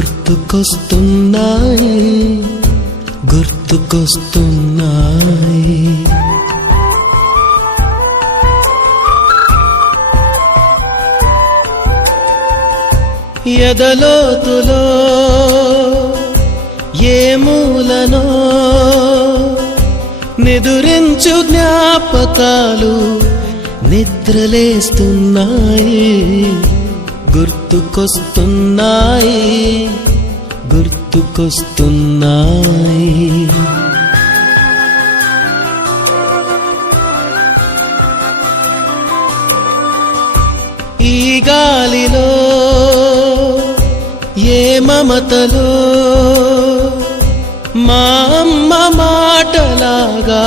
గుర్తుకొస్తున్నాయి గుర్తుకొస్తున్నాయి. ఎదలోతులో ఏ మూలనో నిదురించు జ్ఞాపకాలు నిద్రలేస్తున్నాయి గుర్తుకొస్తున్నాయి గుర్తుకొస్తున్నాయి. ఈ గాలిలో ఏ మమతలో మా అమ్మ మాటలాగా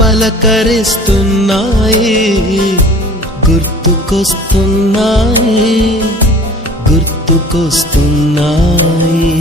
పలకరిస్తున్నాయి గుర్తుకొస్తున్నాయి గుర్తుకొస్తున్నాయి.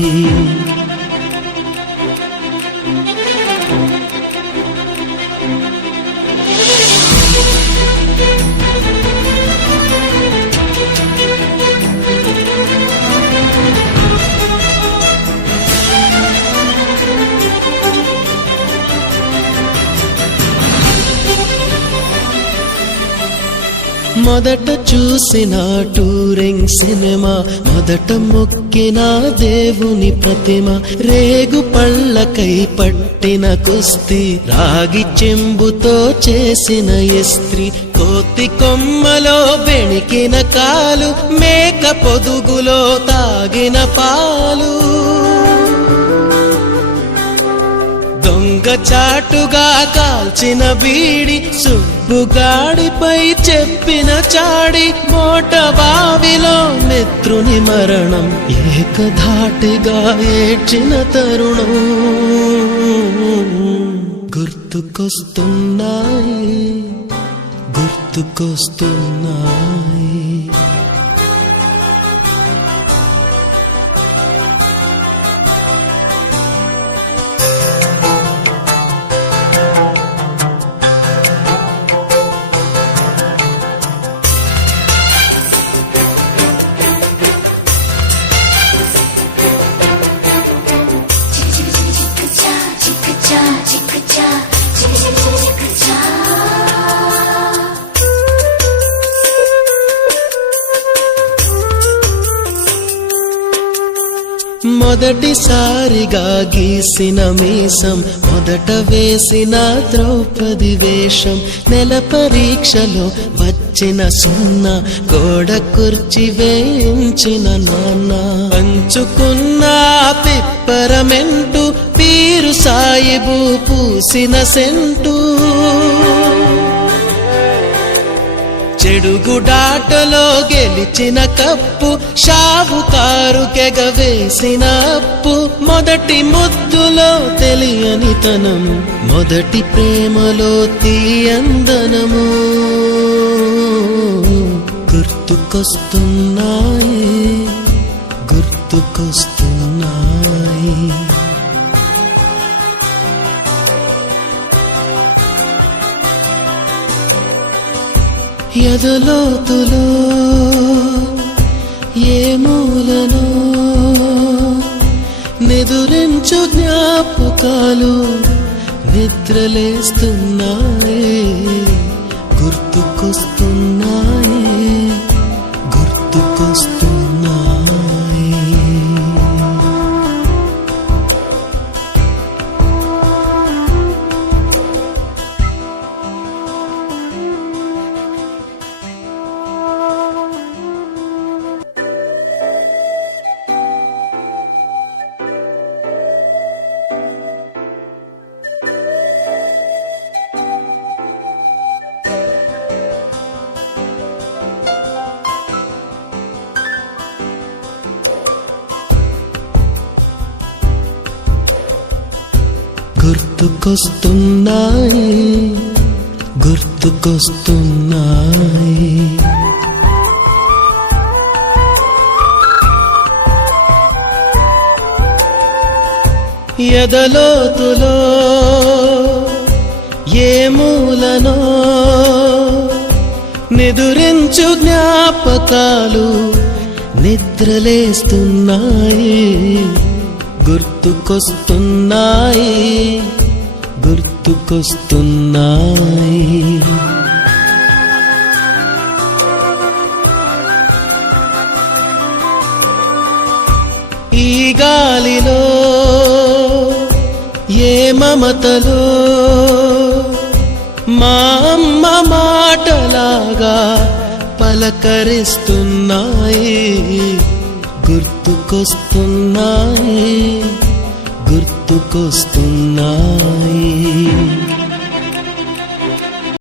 మొదట చూసిన టూరింగ్ సినిమా, మొదట మొక్కిన దేవుని ప్రతిమ, రేగు పళ్ళకై పట్టిన కుస్తీ, రాగి చెంబుతో చేసిన ఇస్త్రీ, కోతి కొమ్మలో బెణికిన కాలు, మేక పొదుగులో తాగిన పాలు, దొంగ చాటుగా కాల్చిన బీడి, సుబ్బుగాడిపై చెప్పిన చాడి, మోట బావిలో మిత్రుని మరణం, ఏకధాటిగా ఏడ్చిన తరుణం గుర్తుకొస్తున్నాయి గుర్తుకొస్తున్నాయి. మొదటిసారిగా గీసిన మీసం, మొదట వేసిన ద్రౌపది వేషం, నెల పరీక్షలో వచ్చిన సున్నా, గోడ కుర్చీ వేయించిన నాన్న, పంచుకున్న పిప్పరమెంటు, పీరు సాయిబు పూసిన సెంటు, చెడుగుడాటలో గెలిచిన కప్పు, షావుకారు కెగవేసిన అప్పు, మొదటి ముద్దులో తెలియని తనం, మొదటి ప్రేమలో తీయందనము గుర్తుకొస్తున్నాయి గుర్తుకొస్తున్నాయి. ఎదలోతులో ఏ మూలనో నిదురించు జ్ఞాపకాలు నిద్రలేస్తున్నాయి గుర్తుకొస్తున్నాయి గుర్తుకొస్తున్నాయి. గుర్తుకొస్తున్నాయి గుర్తుకొస్తున్నాయి. ఎదలోతులో ఏ మూలనో నిదురించు జ్ఞాపకాలు నిద్రలేస్తున్నాయి, గుర్తుకొస్తున్నాయి, గుర్తుకొస్తున్నాయి. ఈ గాలిలో ఏ మమతలో మా అమ్మ మాటలాగా పలకరిస్తున్నాయి, గుర్తుకొస్తున్నాయి, గుర్తుకొస్తున్నాయి.